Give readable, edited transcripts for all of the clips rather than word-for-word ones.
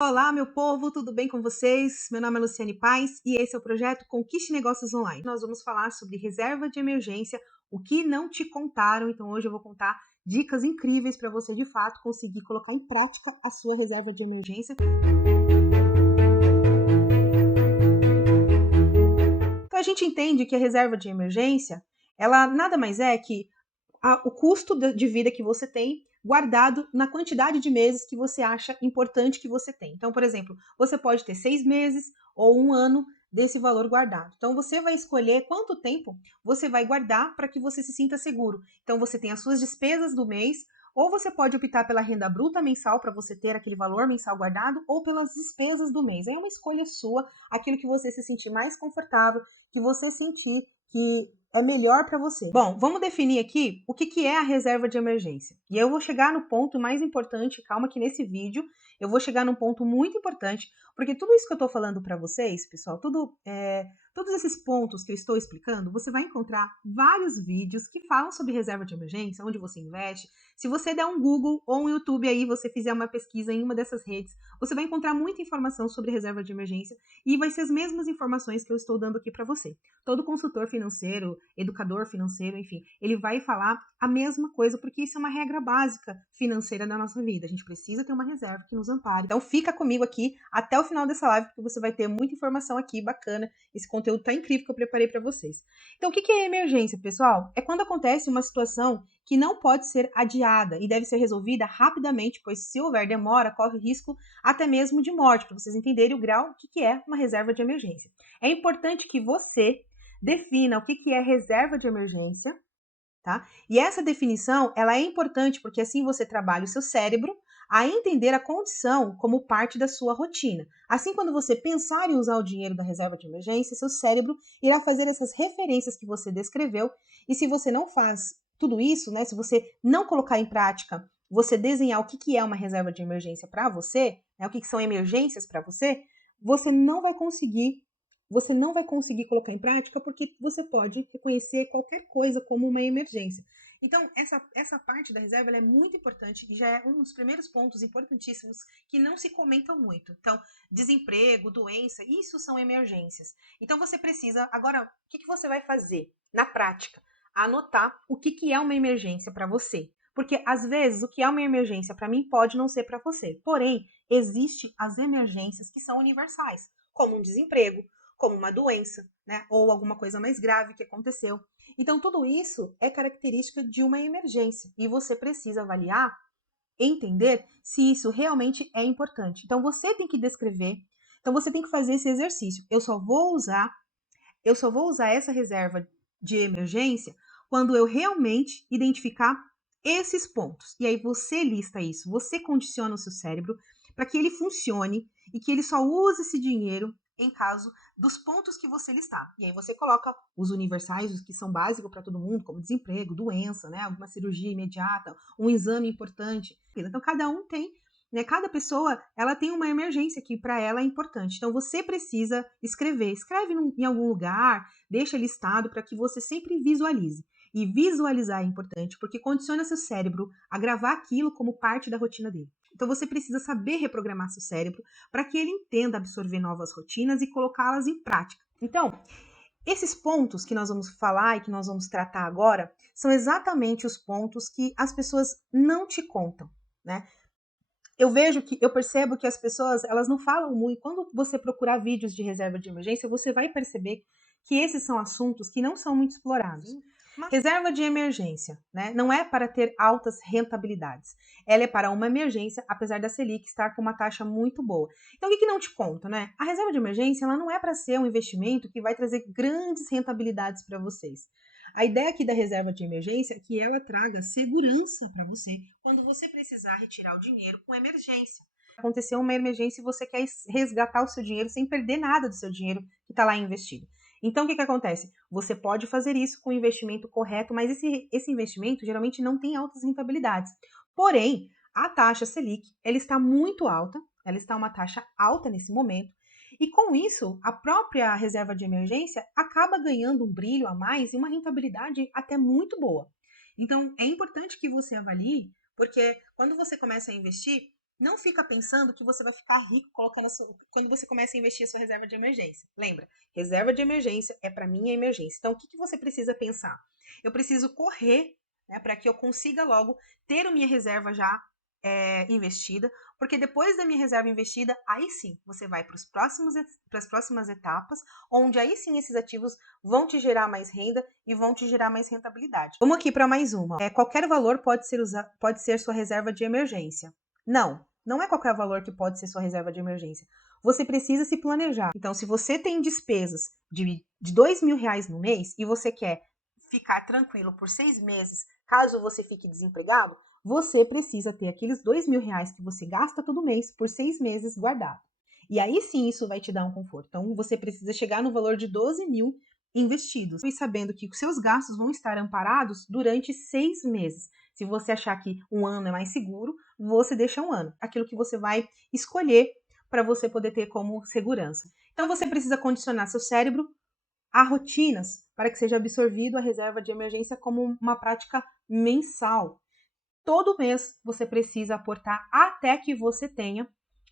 Olá, meu povo, tudo bem com vocês? Meu nome é Luciane Paes e esse é o projeto Conquiste Negócios Online. Nós vamos falar sobre reserva de emergência, o que não te contaram. Então, hoje eu vou contar dicas incríveis para você, de fato, conseguir colocar em prática a sua reserva de emergência. Então, a gente entende que a reserva de emergência, ela nada mais é que o custo de vida que você tem guardado na quantidade de meses que você acha importante que você tem. Então, por exemplo, você pode ter 6 meses ou um ano desse valor guardado. Então, você vai escolher quanto tempo você vai guardar para que você se sinta seguro. Então, você tem as suas despesas do mês, ou você pode optar pela renda bruta mensal para você ter aquele valor mensal guardado, ou pelas despesas do mês. É uma escolha sua, aquilo que você se sentir mais confortável, que você sentir que é melhor para você. Bom, vamos definir aqui o que é a reserva de emergência. E eu vou chegar no ponto mais importante, calma que nesse vídeo eu vou chegar num ponto muito importante, porque tudo isso que eu estou falando para vocês, pessoal, todos esses pontos que eu estou explicando, você vai encontrar vários vídeos que falam sobre reserva de emergência, onde você investe. Se você der um Google ou um YouTube aí, você fizer uma pesquisa em uma dessas redes, você vai encontrar muita informação sobre reserva de emergência e vai ser as mesmas informações que eu estou dando aqui para você. Todo consultor financeiro, educador financeiro, enfim, ele vai falar a mesma coisa, porque isso é uma regra básica financeira da nossa vida. A gente precisa ter uma reserva que nos ampare. Então fica comigo aqui até o final dessa live, porque você vai ter muita informação aqui bacana. Esse conteúdo tá incrível que eu preparei para vocês. Então, o que é emergência, pessoal? É quando acontece uma situação que não pode ser adiada e deve ser resolvida rapidamente, pois se houver demora, corre risco até mesmo de morte, para vocês entenderem o grau que é uma reserva de emergência. É importante que você defina o que é reserva de emergência, tá? E essa definição, ela é importante porque assim você trabalha o seu cérebro a entender a condição como parte da sua rotina. Assim, quando você pensar em usar o dinheiro da reserva de emergência, seu cérebro irá fazer essas referências que você descreveu. E se você não faz tudo isso, né, se você não colocar em prática, você desenhar o que é uma reserva de emergência para você, né, o que são emergências para você, você não vai conseguir colocar em prática porque você pode reconhecer qualquer coisa como uma emergência. Então, essa parte da reserva é muito importante e já é um dos primeiros pontos importantíssimos que não se comentam muito. Então, desemprego, doença, isso são emergências. Então, você precisa. Agora, o que você vai fazer na prática? Anotar o que é uma emergência para você. Porque, às vezes, o que é uma emergência para mim pode não ser para você. Porém, existem as emergências que são universais, como um desemprego, como uma doença, né? Ou alguma coisa mais grave que aconteceu. Então, tudo isso é característica de uma emergência e você precisa avaliar, entender se isso realmente é importante. Então, você tem que descrever, então você tem que fazer esse exercício. Eu só vou usar essa reserva de emergência quando eu realmente identificar esses pontos. E aí você lista isso, você condiciona o seu cérebro para que ele funcione e que ele só use esse dinheiro em caso dos pontos que você listar. E aí você coloca os universais, os que são básicos para todo mundo, como desemprego, doença, né, alguma cirurgia imediata, um exame importante. Então cada um tem, né, cada pessoa, ela tem uma emergência que para ela é importante. Então você precisa escrever, escreve em algum lugar, deixa listado para que você sempre visualize. E visualizar é importante porque condiciona seu cérebro a gravar aquilo como parte da rotina dele. Então você precisa saber reprogramar seu cérebro para que ele entenda absorver novas rotinas e colocá-las em prática. Então, esses pontos que nós vamos falar e que nós vamos tratar agora são exatamente os pontos que as pessoas não te contam, né? Eu percebo que as pessoas, elas não falam muito. Quando você procurar vídeos de reserva de emergência, você vai perceber que esses são assuntos que não são muito explorados. Reserva de emergência, né? Não é para ter altas rentabilidades. Ela é para uma emergência, apesar da Selic estar com uma taxa muito boa. Então, o que não te conta, né? A reserva de emergência, ela não é para ser um investimento que vai trazer grandes rentabilidades para vocês. A ideia aqui da reserva de emergência é que ela traga segurança para você quando você precisar retirar o dinheiro com emergência. Aconteceu uma emergência e você quer resgatar o seu dinheiro sem perder nada do seu dinheiro que está lá investido. Então, o que acontece? Você pode fazer isso com o investimento correto, mas esse investimento geralmente não tem altas rentabilidades. Porém, a taxa Selic, ela está muito alta, ela está uma taxa alta nesse momento, e com isso, a própria reserva de emergência acaba ganhando um brilho a mais e uma rentabilidade até muito boa. Então, é importante que você avalie, porque quando você começa a investir, Não fica pensando que você vai ficar rico quando você começa a investir a sua reserva de emergência. Lembra, reserva de emergência é para minha emergência. Então, o que você precisa pensar? Eu preciso correr, né, para que eu consiga logo ter a minha reserva já investida, porque depois da minha reserva investida, aí sim, você vai para as próximas etapas, onde aí sim esses ativos vão te gerar mais renda e vão te gerar mais rentabilidade. Vamos aqui para mais uma. Qualquer valor pode ser sua reserva de emergência. Não é qualquer valor que pode ser sua reserva de emergência. Você precisa se planejar. Então, se você tem despesas de R$ 2.000 no mês e você quer ficar tranquilo por 6 meses, caso você fique desempregado, você precisa ter aqueles R$ 2.000 que você gasta todo mês por 6 meses guardado. E aí sim isso vai te dar um conforto. Então, você precisa chegar no valor de 12.000 investidos e sabendo que os seus gastos vão estar amparados durante 6 meses. Se você achar que um ano é mais seguro, você deixa um ano. Aquilo que você vai escolher para você poder ter como segurança. Então, você precisa condicionar seu cérebro a rotinas para que seja absorvido a reserva de emergência como uma prática mensal. Todo mês você precisa aportar até que você tenha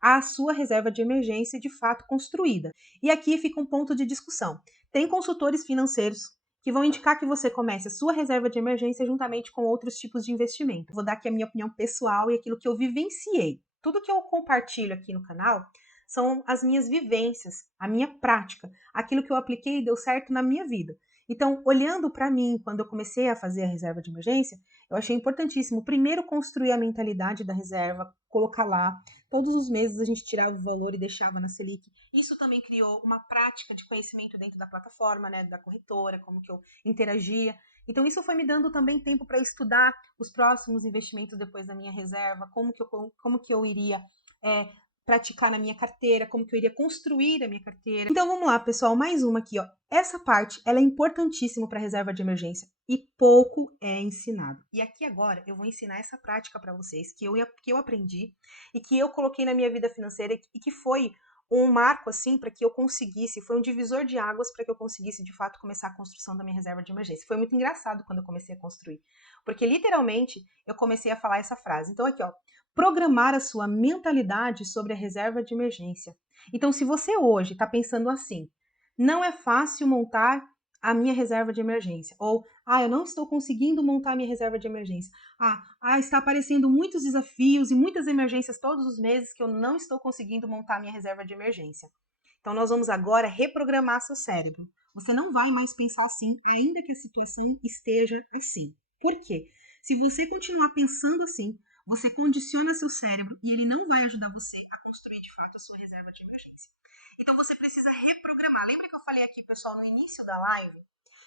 a sua reserva de emergência de fato construída. E aqui fica um ponto de discussão. Tem consultores financeiros que vão indicar que você comece a sua reserva de emergência juntamente com outros tipos de investimento. Vou dar aqui a minha opinião pessoal e aquilo que eu vivenciei. Tudo que eu compartilho aqui no canal são as minhas vivências, a minha prática, aquilo que eu apliquei e deu certo na minha vida. Então, olhando para mim, quando eu comecei a fazer a reserva de emergência, eu achei importantíssimo primeiro construir a mentalidade da reserva, colocar lá. Todos os meses a gente tirava o valor e deixava na Selic. Isso também criou uma prática de conhecimento dentro da plataforma, né, da corretora, como que eu interagia. Então isso foi me dando também tempo para estudar os próximos investimentos depois da minha reserva, como que eu iria praticar na minha carteira, como que eu iria construir a minha carteira. Então vamos lá, pessoal, mais uma aqui, ó. Essa parte, ela é importantíssima para reserva de emergência e pouco é ensinado. E aqui agora eu vou ensinar essa prática para vocês que eu aprendi e que eu coloquei na minha vida financeira e que foi um marco assim para que eu conseguisse, foi um divisor de águas para que eu conseguisse de fato começar a construção da minha reserva de emergência. Foi muito engraçado quando eu comecei a construir, porque literalmente eu comecei a falar essa frase. Então aqui, ó, programar a sua mentalidade sobre a reserva de emergência. Então, se você hoje está pensando assim, não é fácil montar a minha reserva de emergência, ou eu não estou conseguindo montar a minha reserva de emergência. Está aparecendo muitos desafios e muitas emergências todos os meses que eu não estou conseguindo montar a minha reserva de emergência. Então, nós vamos agora reprogramar seu cérebro. Você não vai mais pensar assim, ainda que a situação esteja assim. Por quê? Se você continuar pensando assim, você condiciona seu cérebro e ele não vai ajudar você a construir de fato a sua reserva de emergência. Então você precisa reprogramar. Lembra que eu falei aqui, pessoal, no início da live,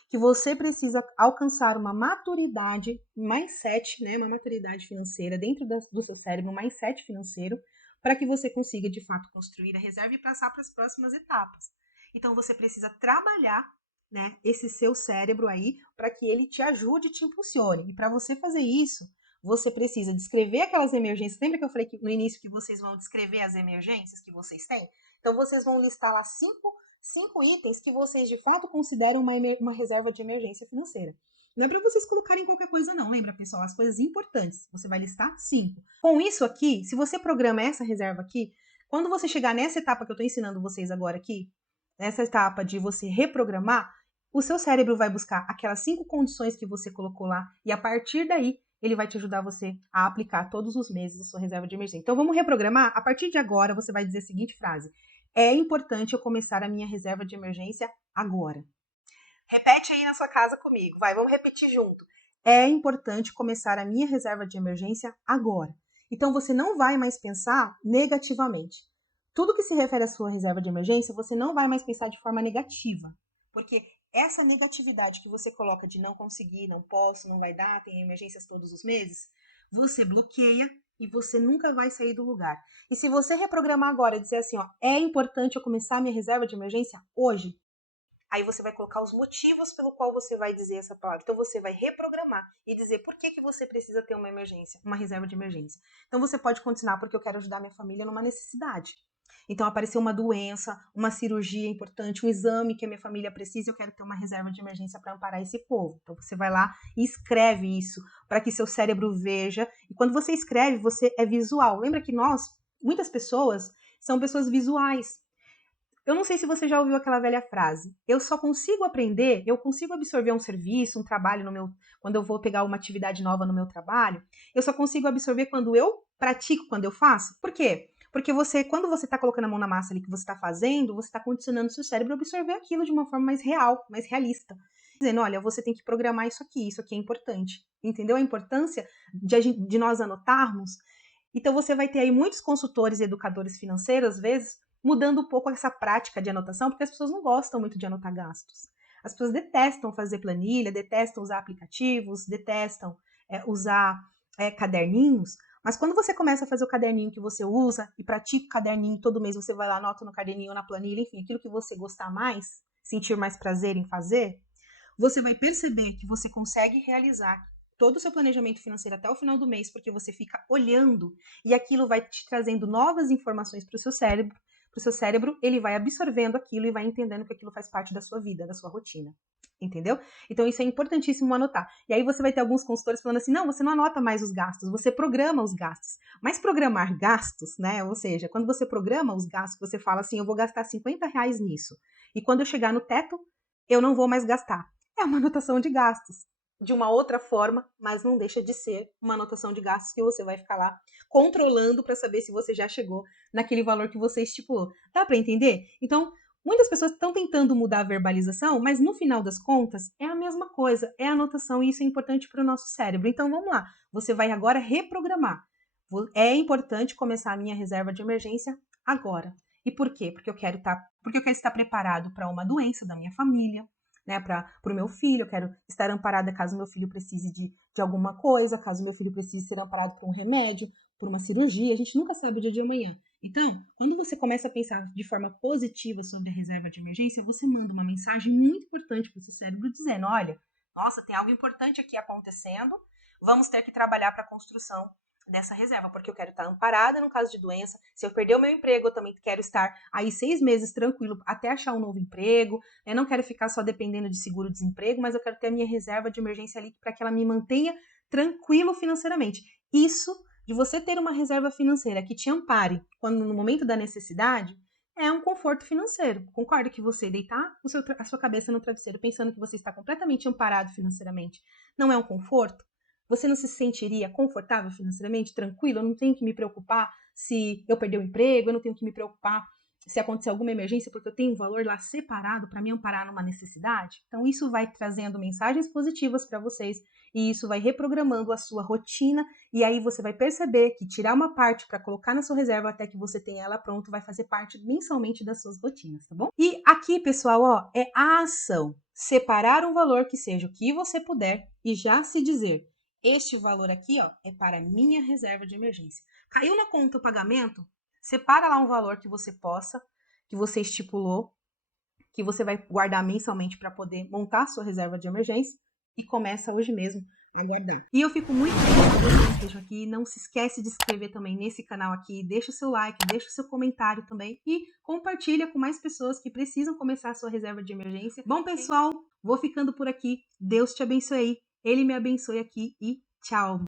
que você precisa alcançar uma maturidade mindset, né, uma maturidade financeira dentro do seu cérebro, um mindset financeiro, para que você consiga de fato construir a reserva e passar para as próximas etapas. Então você precisa trabalhar, né, esse seu cérebro aí para que ele te ajude e te impulsione. E para você fazer isso, você precisa descrever aquelas emergências. Lembra que eu falei no início que vocês vão descrever as emergências que vocês têm? Então vocês vão listar lá cinco itens que vocês de fato consideram uma reserva de emergência financeira. Não é para vocês colocarem qualquer coisa, não. Lembra, pessoal? As coisas importantes. Você vai listar 5. Com isso aqui, se você programa essa reserva aqui, quando você chegar nessa etapa que eu estou ensinando vocês agora aqui, nessa etapa de você reprogramar, o seu cérebro vai buscar aquelas 5 condições que você colocou lá e a partir daí ele vai te ajudar você a aplicar todos os meses a sua reserva de emergência. Então vamos reprogramar? A partir de agora você vai dizer a seguinte frase: é importante eu começar a minha reserva de emergência agora. Repete aí na sua casa comigo, vai, vamos repetir junto. É importante começar a minha reserva de emergência agora. Então você não vai mais pensar negativamente. Tudo que se refere à sua reserva de emergência, você não vai mais pensar de forma negativa. Porque essa negatividade que você coloca de não conseguir, não posso, não vai dar, tem emergências todos os meses, você bloqueia e você nunca vai sair do lugar. E se você reprogramar agora e dizer assim, ó, é importante eu começar a minha reserva de emergência hoje, aí você vai colocar os motivos pelo qual você vai dizer essa palavra. Então você vai reprogramar e dizer por que você precisa ter uma emergência, uma reserva de emergência. Então você pode continuar porque eu quero ajudar minha família numa necessidade. Então apareceu uma doença, uma cirurgia importante, um exame que a minha família precisa, eu quero ter uma reserva de emergência para amparar esse povo. Então você vai lá e escreve isso para que seu cérebro veja. E quando você escreve, você é visual. Lembra que muitas pessoas, são pessoas visuais. Eu não sei se você já ouviu aquela velha frase. Eu só consigo aprender, eu consigo absorver um serviço, um trabalho quando eu vou pegar uma atividade nova no meu trabalho, eu só consigo absorver quando eu pratico, quando eu faço. Por quê? Porque quando você está colocando a mão na massa ali que você está fazendo, você está condicionando o seu cérebro a absorver aquilo de uma forma mais real, mais realista. Dizendo, olha, você tem que programar isso aqui é importante. Entendeu a importância de nós anotarmos? Então você vai ter aí muitos consultores e educadores financeiros, às vezes, mudando um pouco essa prática de anotação, porque as pessoas não gostam muito de anotar gastos. As pessoas detestam fazer planilha, detestam usar aplicativos, detestam usar caderninhos, mas quando você começa a fazer o caderninho que você usa e pratica o caderninho, todo mês você vai lá, anota no caderninho, na planilha, enfim, aquilo que você gostar mais, sentir mais prazer em fazer, você vai perceber que você consegue realizar todo o seu planejamento financeiro até o final do mês, porque você fica olhando e aquilo vai te trazendo novas informações para o seu cérebro. Para o seu cérebro, ele vai absorvendo aquilo e vai entendendo que aquilo faz parte da sua vida, da sua rotina. Entendeu? Então isso é importantíssimo anotar. E aí você vai ter alguns consultores falando assim, não, você não anota mais os gastos, você programa os gastos. Mas programar gastos, né? Ou seja, quando você programa os gastos, você fala assim, eu vou gastar R$ 50 nisso. E quando eu chegar no teto, eu não vou mais gastar. É uma anotação de gastos. De uma outra forma, mas não deixa de ser uma anotação de gastos que você vai ficar lá controlando para saber se você já chegou naquele valor que você estipulou. Dá para entender? Então, muitas pessoas estão tentando mudar a verbalização, mas no final das contas é a mesma coisa, é a anotação e isso é importante para o nosso cérebro. Então vamos lá, você vai agora reprogramar. É importante começar a minha reserva de emergência agora. E por quê? Porque eu quero estar preparado para uma doença da minha família, né, para o meu filho, eu quero estar amparada caso meu filho precise de alguma coisa, caso meu filho precise ser amparado por um remédio, por uma cirurgia, a gente nunca sabe o dia de amanhã. Então, quando você começa a pensar de forma positiva sobre a reserva de emergência, você manda uma mensagem muito importante para o seu cérebro dizendo, olha, nossa, tem algo importante aqui acontecendo, vamos ter que trabalhar para a construção dessa reserva, porque eu quero estar amparada no caso de doença. Se eu perder o meu emprego, eu também quero estar aí 6 meses tranquilo até achar um novo emprego. Eu não quero ficar só dependendo de seguro-desemprego, mas eu quero ter a minha reserva de emergência ali para que ela me mantenha tranquilo financeiramente. Isso de você ter uma reserva financeira que te ampare quando no momento da necessidade é um conforto financeiro. Concorda que você deitar a sua cabeça no travesseiro pensando que você está completamente amparado financeiramente não é um conforto? Você não se sentiria confortável financeiramente, tranquilo? Eu não tenho que me preocupar se eu perder o emprego, eu não tenho que me preocupar se acontecer alguma emergência, porque eu tenho um valor lá separado para me amparar numa necessidade. Então, isso vai trazendo mensagens positivas para vocês e isso vai reprogramando a sua rotina. E aí você vai perceber que tirar uma parte para colocar na sua reserva até que você tenha ela pronta vai fazer parte mensalmente das suas rotinas, tá bom? E aqui, pessoal, ó, é a ação. Separar um valor que seja o que você puder e já se dizer: este valor aqui, ó, é para minha reserva de emergência. Caiu na conta o pagamento? Separa lá um valor que você possa, que você estipulou, que você vai guardar mensalmente para poder montar a sua reserva de emergência e começa hoje mesmo a guardar. E eu fico muito feliz que vocês estejam aqui. Não se esquece de se inscrever também nesse canal aqui. Deixa o seu like, deixa o seu comentário também e compartilha com mais pessoas que precisam começar a sua reserva de emergência. Bom, pessoal, vou ficando por aqui. Deus te abençoe. Ele me abençoe aqui e tchau.